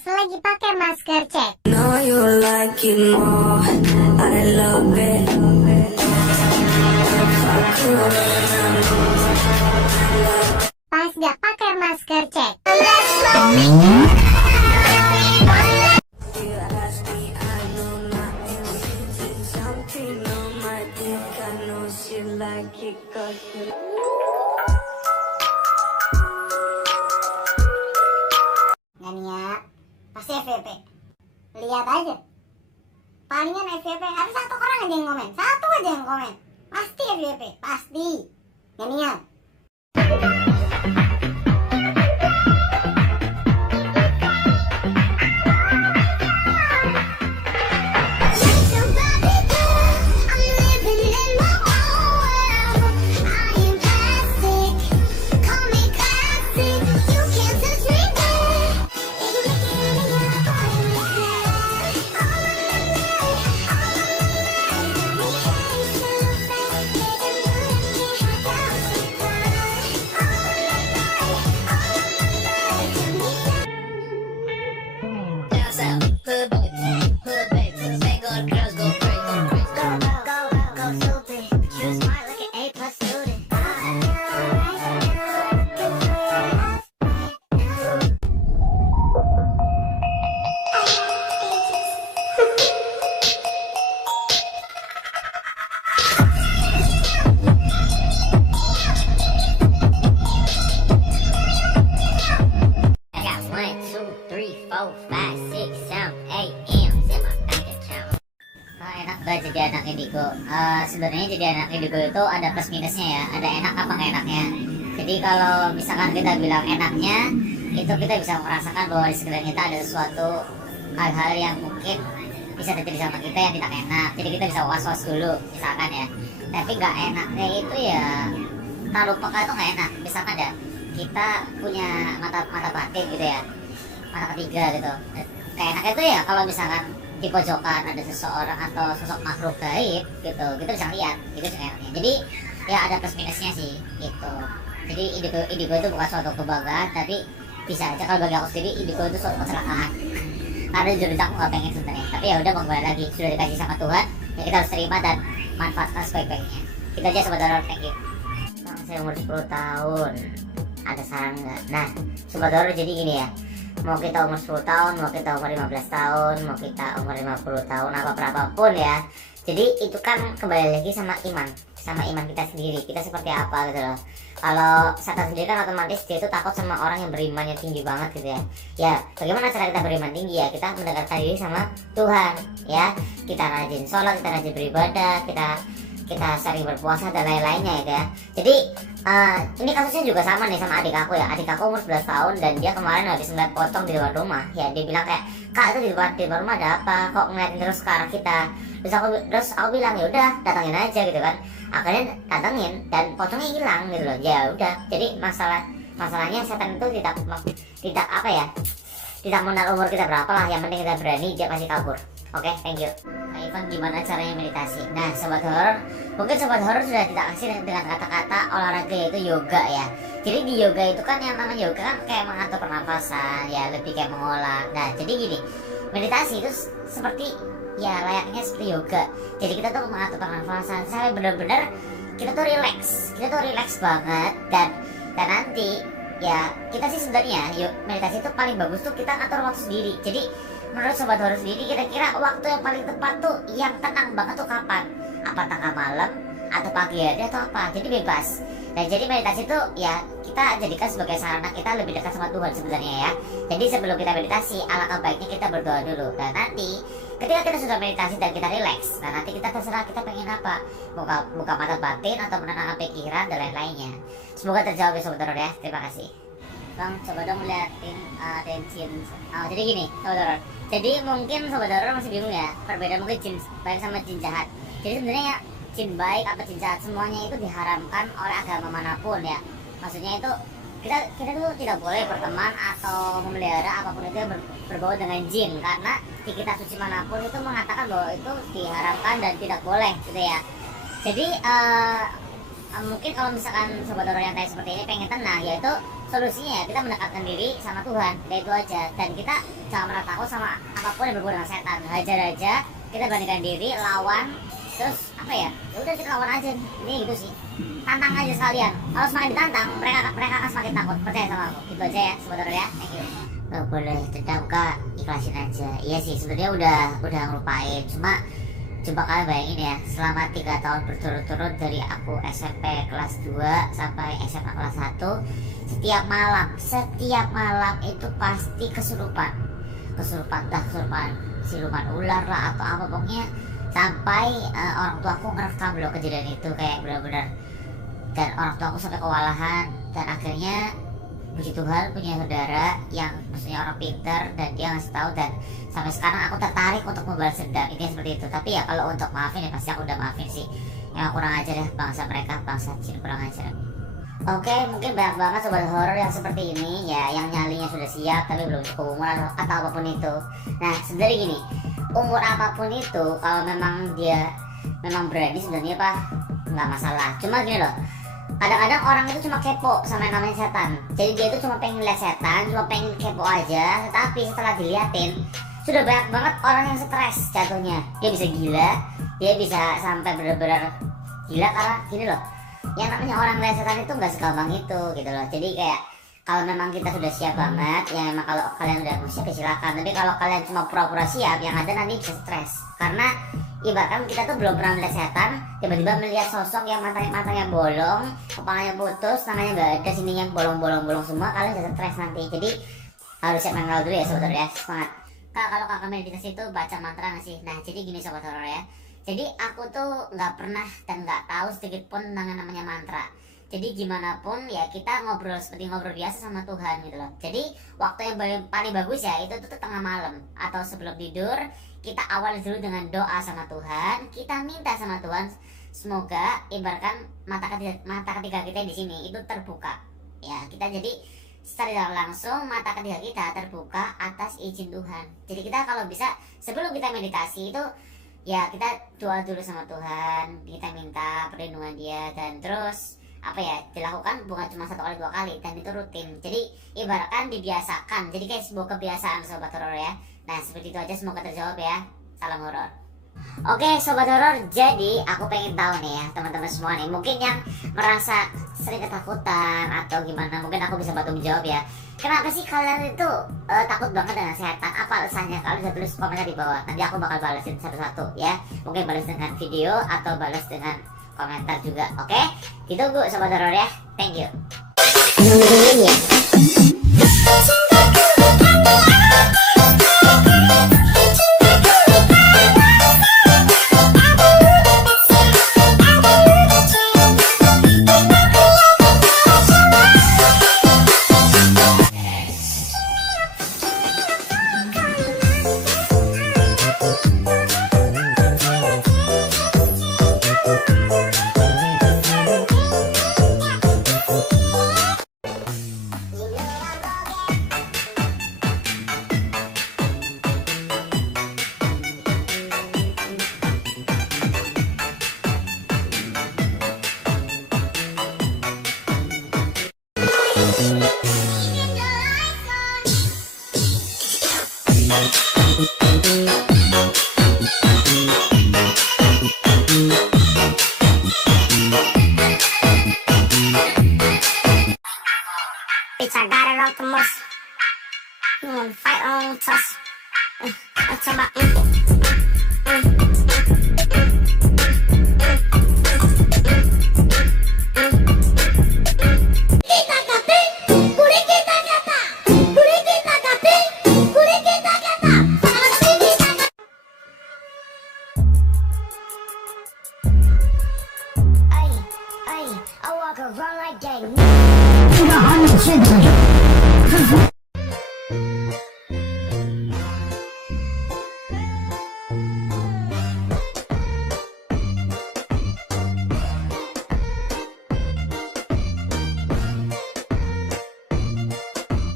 pas lagi pakai masker cek. Know you like it more, I love it. Pas gak pakai masker cek. You ask me, I know nothing. Something on my dick, I know she like it 'cause you. Ngania, pasti FVP. Lihat aja. Palingan FVP, harus satu orang aja yang komen. Satu aja yang komen. Pasti FVP, pasti. Ngania. Enak jadi anak indigo. Sebenarnya jadi anak indigo itu ada plus minusnya ya. Ada enak apa nggak enaknya. Jadi kalau misalkan kita bilang enaknya, itu kita bisa merasakan bahwa di sekitar kita ada sesuatu hal-hal yang mungkin bisa terjadi sama kita yang tidak enak. Jadi kita bisa was-was dulu, misalkan ya. Tapi nggak enaknya itu ya terlalu peka itu nggak enak. Misalkan ya kita punya mata batin gitu ya, mata ketiga gitu. Kayak enaknya itu ya kalau misalkan di pojokan ada seseorang atau sosok makhluk gaib gitu, kita bisa lihat, itu enaknya. Jadi ya ada plus minusnya sih gitu. Jadi indigo itu bukan suatu kebanggaan, tapi bisa aja kalau bagi aku sendiri indigo itu suatu kecelakaan. Karena jujur aku nggak pengen sebenarnya, tapi ya udah mau kembali lagi, sudah dikasih sama Tuhan, ya kita harus terima dan manfaatkan sebaik-baiknya. Kita aja sobat horor, thank you. Saya umur 10 tahun, ada saran nggak? Nah sobat horor, jadi gini ya, mau kita umur 10 tahun, mau kita umur 15 tahun, mau kita umur 50 tahun, apapun ya. Jadi itu kan kembali lagi sama iman kita sendiri, kita seperti apa gitu loh. Kalau setan sendiri kan otomatis dia itu takut sama orang yang berimannya tinggi banget gitu ya. Ya bagaimana cara kita beriman tinggi ya, kita mendekatkan diri sama Tuhan ya. Kita rajin sholat, kita rajin beribadah, kita sering berpuasa dan lain-lainnya gitu ya. Jadi ini kasusnya juga sama nih sama adik aku ya. Adik aku umur 11 tahun dan dia kemarin habis ngeliat pocong di luar rumah. Ya dia bilang kayak, "Kak, itu di luar rumah ada apa? Kok ngeliatin terus ke arah kita?" Terus aku bilang, "Ya udah, datangin aja," gitu kan. Akhirnya datengin dan pocongnya hilang gitu loh. Ya udah. Jadi masalahnya setan itu tidak apa ya? Tidak mengenal umur kita berapa lah. Yang penting kita berani, dia pasti kabur. Oke, thank you. Nah, Ivan, gimana caranya meditasi? Nah, sobat horor, mungkin sobat horor sudah tidak asing dengan kata-kata olahraga yaitu yoga ya. Jadi di yoga itu kan yang namanya yoga kan kayak mengatur pernapasan, ya lebih kayak mengolah. Nah, jadi gini, meditasi itu seperti ya layaknya seperti yoga. Jadi kita tuh mengatur pernapasan sampai benar-benar kita tuh relax banget dan nanti ya kita sih sebenarnya meditasi itu paling bagus tuh kita ngatur waktu sendiri. Jadi menurut sobat horor sendiri, kira-kira waktu yang paling tepat tuh yang tenang banget tuh kapan? Apa tengah malam atau pagi hari atau apa? Jadi bebas. Dan jadi meditasi tuh ya kita jadikan sebagai sarana kita lebih dekat sama Tuhan sebenarnya ya. Jadi sebelum kita meditasi, alangkah baiknya kita berdoa dulu. Dan nanti ketika kita sudah meditasi dan kita relax, nah nanti kita terserah kita pengen apa, buka mata batin atau menenangkan pikiran dan lain-lainnya. Semoga terjawab ya sobat horor ya. Terima kasih. Bang, coba dong liatin jin. Jadi gini sobat horor. Jadi mungkin sobat horor masih bingung ya, perbedaan mungkin jin baik sama jin jahat. Jadi sebenarnya ya jin baik atau jin jahat semuanya itu diharamkan oleh agama manapun ya. Maksudnya itu kita tuh tidak boleh berteman atau memelihara apapun itu yang berbau dengan jin, karena di kitab suci manapun itu mengatakan bahwa itu diharamkan dan tidak boleh gitu ya. Jadi mungkin kalau misalkan sobat horor yang tanya seperti ini pengen tenang, yaitu solusinya ya kita mendekatkan diri sama Tuhan, kayak itu aja. Dan kita jangan pernah takut sama apapun yang berbau dengan setan. Hajar aja, kita bandingkan diri, lawan, terus apa ya, ya udah kita lawan aja. Ini gitu sih, tantang aja sekalian. Kalau semakin ditantang, mereka akan semakin takut. Percaya sama aku. Itu aja ya sobat horor ya, thank you. Oh, boleh dendam kak, ikhlasin aja. Iya sih, sebenarnya udah ngelupain. Coba kalian bayangin ya, selama 3 tahun berturut-turut dari aku SMP kelas 2 sampai SMA kelas 1, setiap malam itu pasti kesurupan, siluman ular lah atau apa, pokoknya sampai orang tua aku ngerekam loh kejadian itu, kayak benar-benar. Dan orang tua aku sampai kewalahan, dan akhirnya puji Tuhan punya saudara yang maksudnya orang pintar, dan dia ngasih tahu, dan sampai sekarang aku tertarik untuk membalas dendam. Ini seperti itu. Tapi ya kalau untuk maafin ya pasti aku udah maafin sih. Yang kurang ajar ya bangsa mereka, bangsa jin kurang ajar. Oke, mungkin banyak banget sobat horor yang seperti ini ya, yang nyalinya sudah siap tapi belum cukup umur atau apapun itu. Nah sebenarnya gini, umur apapun itu kalau memang dia memang berani sebenarnya pak, nggak masalah. Cuma gini loh, kadang-kadang orang itu cuma kepo sama yang namanya setan. Jadi dia itu cuma pengen lihat setan, cuma pengen kepo aja. Tetapi setelah diliatin, sudah banyak banget orang yang stres jatuhnya. Dia bisa gila, dia bisa sampai benar-benar gila karena gini loh, yang namanya orang lihat setan itu nggak segampang itu gitu loh. Jadi kayak kalau memang kita sudah siap banget, ya memang kalau kalian udah siap ya silakan. Tapi kalau kalian cuma pura-pura siap, yang ada nanti bisa stres. Karena ibaratkan kita tuh belum pernah melihat setan, tiba-tiba melihat sosok yang matanya bolong, kepalanya putus, tangannya nggak ada, sininya bolong semua, kalian bisa stres nanti. Jadi harus siap mental dulu ya sobat horor ya, semangat. Kak, kalau kakak meditasi itu baca mantra nggak sih? Nah jadi gini sobat horor ya, jadi aku tuh nggak pernah dan nggak tahu sedikit pun tentang namanya mantra. Jadi gimana pun ya kita ngobrol seperti ngobrol biasa sama Tuhan gitu loh. Jadi waktu yang paling bagus ya itu tuh tengah malam atau sebelum tidur. Kita awali dulu dengan doa sama Tuhan. Kita minta sama Tuhan semoga ibaratkan mata ketiga kita di sini itu terbuka. Ya kita jadi secara langsung mata ketiga kita terbuka atas izin Tuhan. Jadi kita kalau bisa sebelum kita meditasi itu ya kita doa dulu sama Tuhan. Kita minta perlindungan Dia, dan terus apa ya dilakukan bukan cuma 1 kali 2 kali, dan itu rutin. Jadi ibaratkan dibiasakan, jadi kayak sebuah kebiasaan sobat horor ya. Nah seperti itu aja, semoga terjawab ya. Salam horor. Oke sobat horor, jadi aku pengen tahu nih ya teman-teman semua nih, mungkin yang merasa sering ketakutan atau gimana, mungkin aku bisa bantu menjawab ya. Kenapa sih kalian itu takut banget dengan setan? Apa alasannya? Kalian bisa tulis komentar di bawah, nanti aku bakal balasin satu-satu ya. Mungkin balas dengan video atau balas dengan komentar juga, oke? Ditunggu sobat horor ya, thank you. Ya. Bitch, I got it off the most. You wanna fight on toss? I'm talking about I walk around like that.